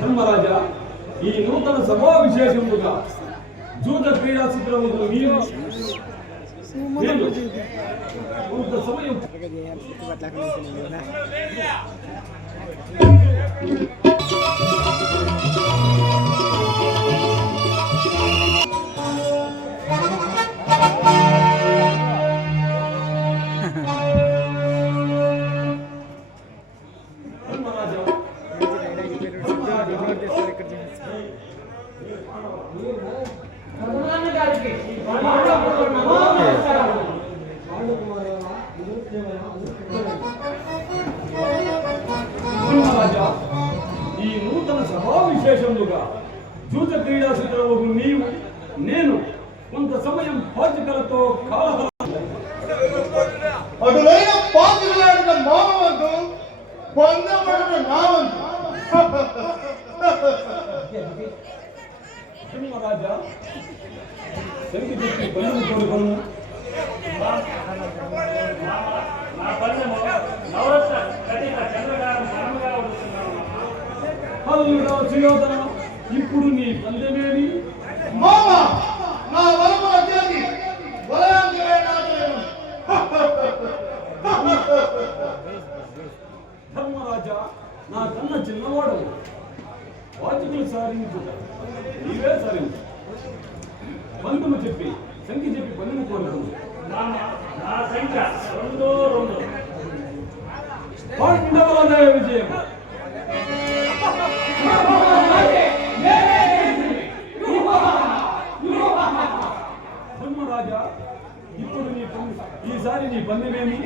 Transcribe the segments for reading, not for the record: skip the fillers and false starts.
ధర్మరాజా, ఈ నూతన సభా విశేషముగా జూద క్రీడా చిత్రములు మీరు కొంత సమయం ఈ నూతన సభా విశేషములుగా జూత క్రీడా చిత్రములు నీవు నేను కొంత సమయం పాచికలతో అటులైన పాచికలాడిన మానవంతు పొందబడిన నావంతు. రాజా సంగీ చెప్పి పనులు కోరుకోను. ఇప్పుడు నీ పందెమేమి? మామా, నా వరముల చేతి ధర్మరాజా, నా కన్న చిన్నవాడు వాచికులు సాధించుట నీవే సాధించు. పంతుము చెప్పి సంఖ్య చెప్పి పన్నుము కోరుకుంది. పాండవులదే విజయం. ధర్మరాజా, ఇప్పుడు ఈసారి నీ పందెమేమి?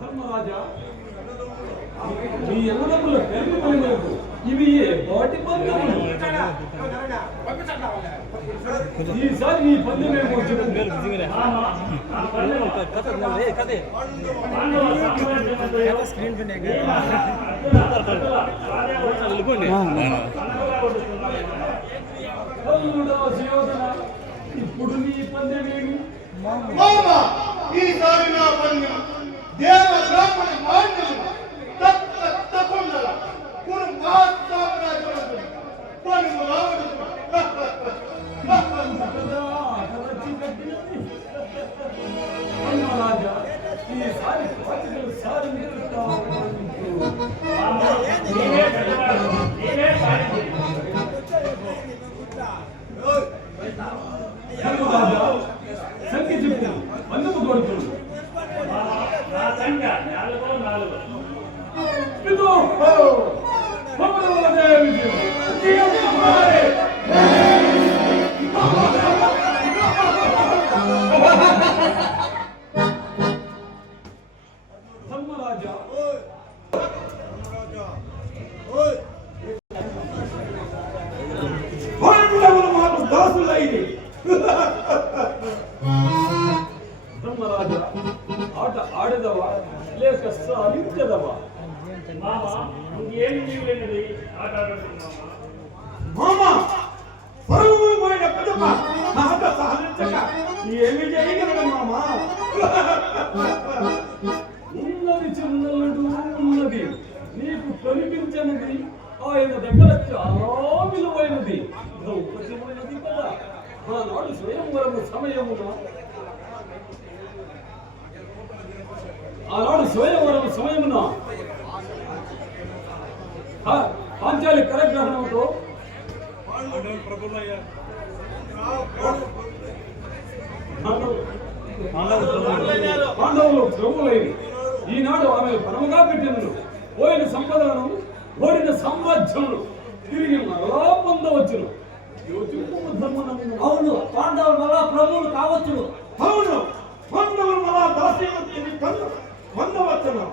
ధర్మరాజా, మీ అన్నదమ్ముల పెళ్లి పనులకు ఇవి బాటి పందెములు. ఈసారి నీ పందెమేమో చెప్పు. ఇప్పుడు నీ పందెమేమి? ఈసారి నా పందెం దేవ బ్రాహ్మణ మాన్యులు తప్పకుండా కురు మహాత్మారాజు పనులు రావడం. రాజా, ఈసారి పాచికలు సాధించుతావు. సంఖ్య చెప్పు పందెము కొడుతుంది. ధర్మరాజా, మాకు దాసులైంది. ధర్మరాజా, ఆట ఆడదవా లేక సాధించదవా? మామా, పరువులు పోయిన పెదప ఆట సాధించక ఏమి చేయగలడు మామా? ఉన్నది చిన్నలుడు ఉన్నది నీకు కనిపించనిది ఆయన దగ్గర చాలా విలువైనది, గౌరవమైనది కదా. ఆనాడు స్వయంవరము సమయమున పాంచాలి కరగ్రహణంతో పాండవులు ప్రభులైన ఈనాడు ఆమె పరముగా పెట్టినను పోయిన సంపదలను ఓడిన సామ్రాజ్యమును తిరిగి మరలా పొందవచ్చును. అవును కావచ్చు, పాండవుల వల్ల ప్రభువులు కావచ్చు. అవును, పాండవుల మళ్ళా దాస్యవతిని పొందవచ్చును.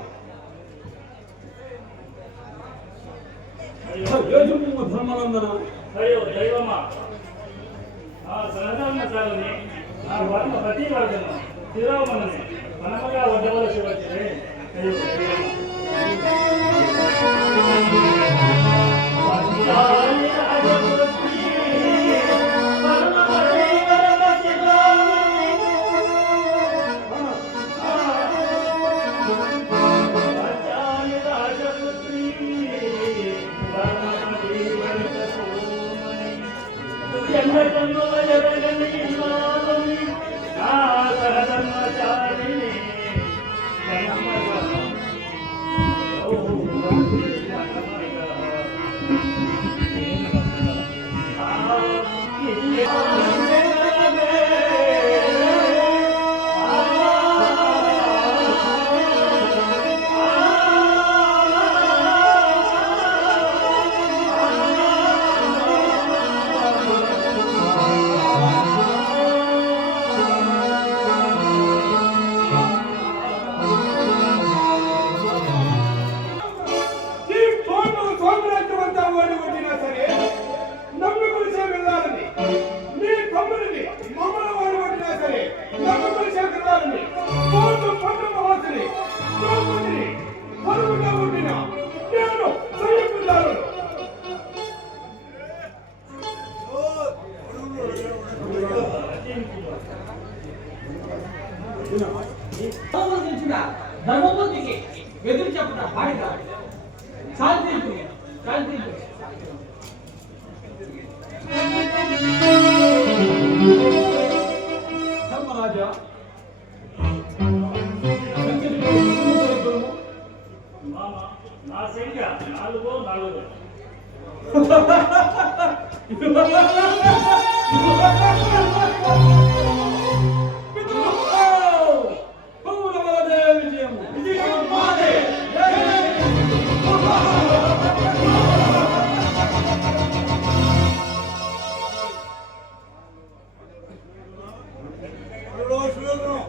యోజము ధర్మనందన. అయ్యో దైవమా, ఆ సహధర్మ చాలని ఆ వర్మ ప్రతి వర్గను శిరోమణిని మనముగా వడ్డవలసి వచ్చింది. అయ్యో దైవమా. ధర్మబుద్ధికి ఎదురు చెప్పిన బాధ్యత శాంతించు శాంతించు. ధర్మరాజా, మామ, నా సంఖ్య 4.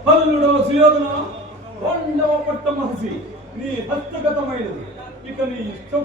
పల్లుడవ సుయోధన, రెండవ పట్ట మహసి నీ హస్తగతమైనది. ఇక నీ ఇష్టం.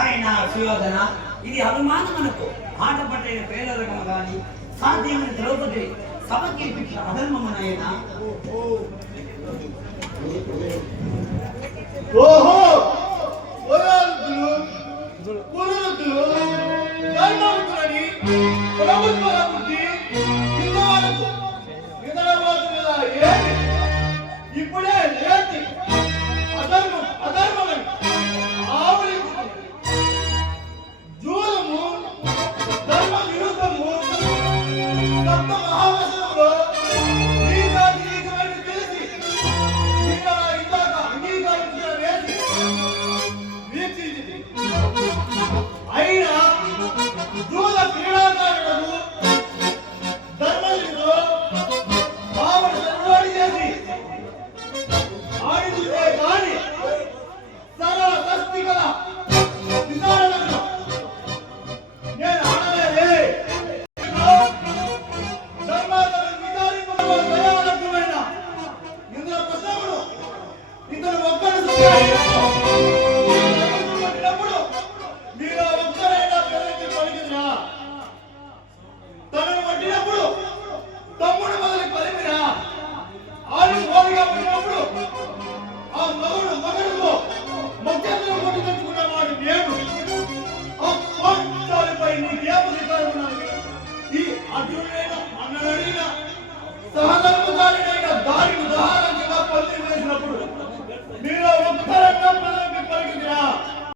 ఆయన సుయోధన, ఇది అభిమానమునకు ఆట పట్టైన పేదరకము గాని సాధ్యమైన ద్రౌపది సభకి శిక్ష అధర్మమునైనా. ఓహో, పురుషులు ధర్మవంతులని ప్రభుత్వ బుద్ధి ఇంతవరకు నిద్రపోతున్నదా? ఏంటి ఇప్పుడే లేచి అధర్మమని ఆవులి జూలము ధర్మ విరుద్ధము సప్త మహావసనంలో తెలిసి ఇందాక అంగీకారించిన వేసి వీక్షించింది. అయినా జూల క్రీడాకారులకు దారి ఉదాహరణ